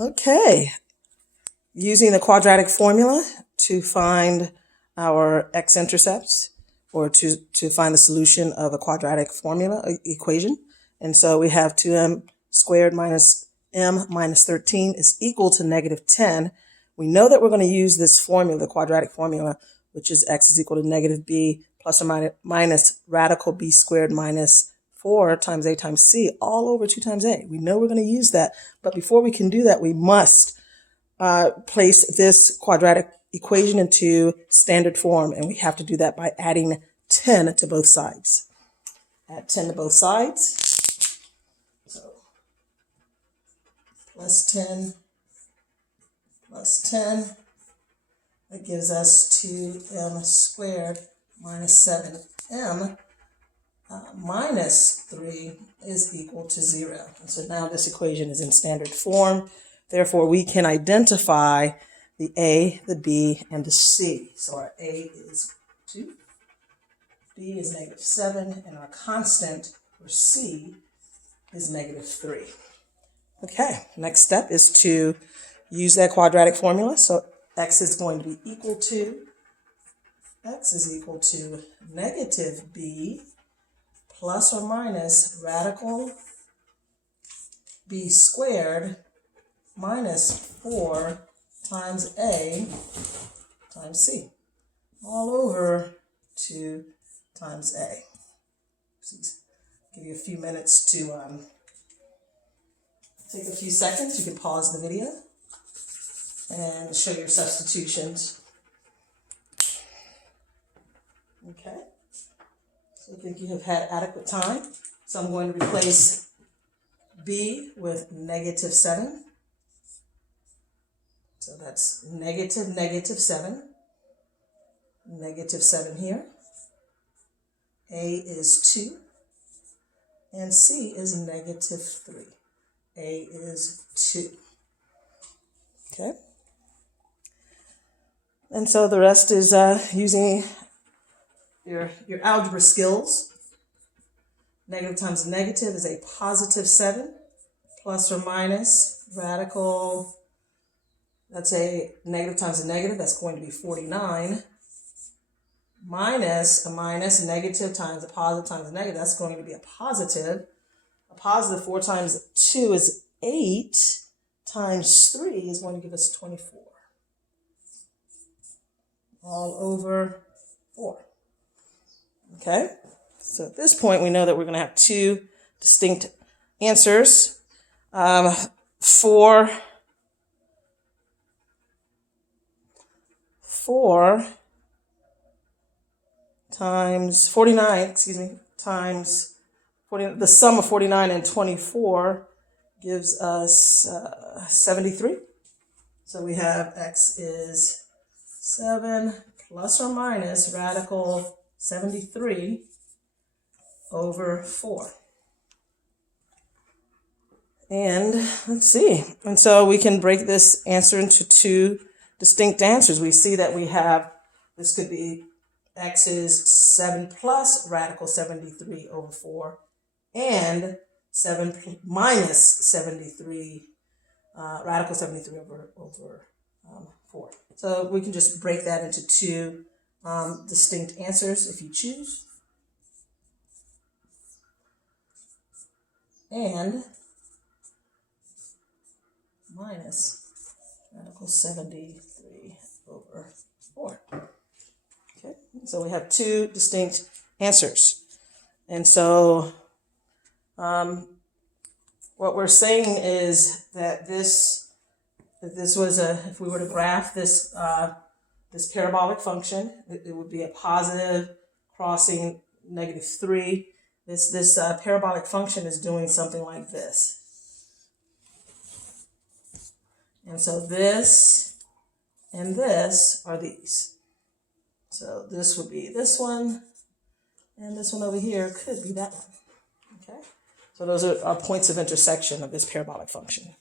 Okay, using the quadratic formula to find our x-intercepts or to find the solution of a quadratic formula equation. And so we have 2m squared minus m minus 13 is equal to negative 10. We know that we're going to use this formula, the quadratic formula, which is x is equal to negative b plus or minus radical b squared minus 4 times a times c all over 2 times a. We know we're going to use that, but before we can do that, we must place this quadratic equation into standard form, and we have to do that by adding 10 to both sides. Add 10 to both sides. So plus 10 plus 10, that gives us 2m squared minus 7m minus 3 is equal to 0. And so now this equation is in standard form. Therefore, we can identify the a, the b, and the c. So our a is 2, b is negative 7, and our constant, or c, is negative 3. Okay, next step is to use that quadratic formula. So x is going to be equal to, x is equal to negative b plus or minus radical b squared minus 4 times a times c, all over 2 times a. Give you a few minutes to take a few seconds. You can pause the video and show your substitutions. Okay, so I think you have had adequate time. So I'm going to replace b with negative 7. So that's negative 7. Negative 7 here. A is 2. And c is negative 3. A is 2. Okay. And so the rest is using your algebra skills. Negative times negative is a positive 7, plus or minus radical, that's a negative times a negative, that's going to be 49, minus a minus, negative times a positive times a negative, that's going to be a positive. A positive 4 times 2 is 8, times 3 is going to give us 24. All over 4. Okay, so at this point we know that we're going to have two distinct answers. 4 times 49, times 40, the sum of 49 and 24 gives us 73. So we have x is 7 plus or minus radical 73 over 4. And let's see. And so we can break this answer into two distinct answers. We see that we have, this could be x is 7 plus radical 73 over 4 and 7 minus 73, radical 73 over 4. So we can just break that into two distinct answers if you choose. And minus radical 73 over 4. Okay, so we have two distinct answers. And so what we're saying is that if we were to graph this this parabolic function, it would be a positive crossing negative 3. This parabolic function is doing something like this. And so this and this are these. So this would be this one, and this one over here could be that one. Okay? So those are points of intersection of this parabolic function.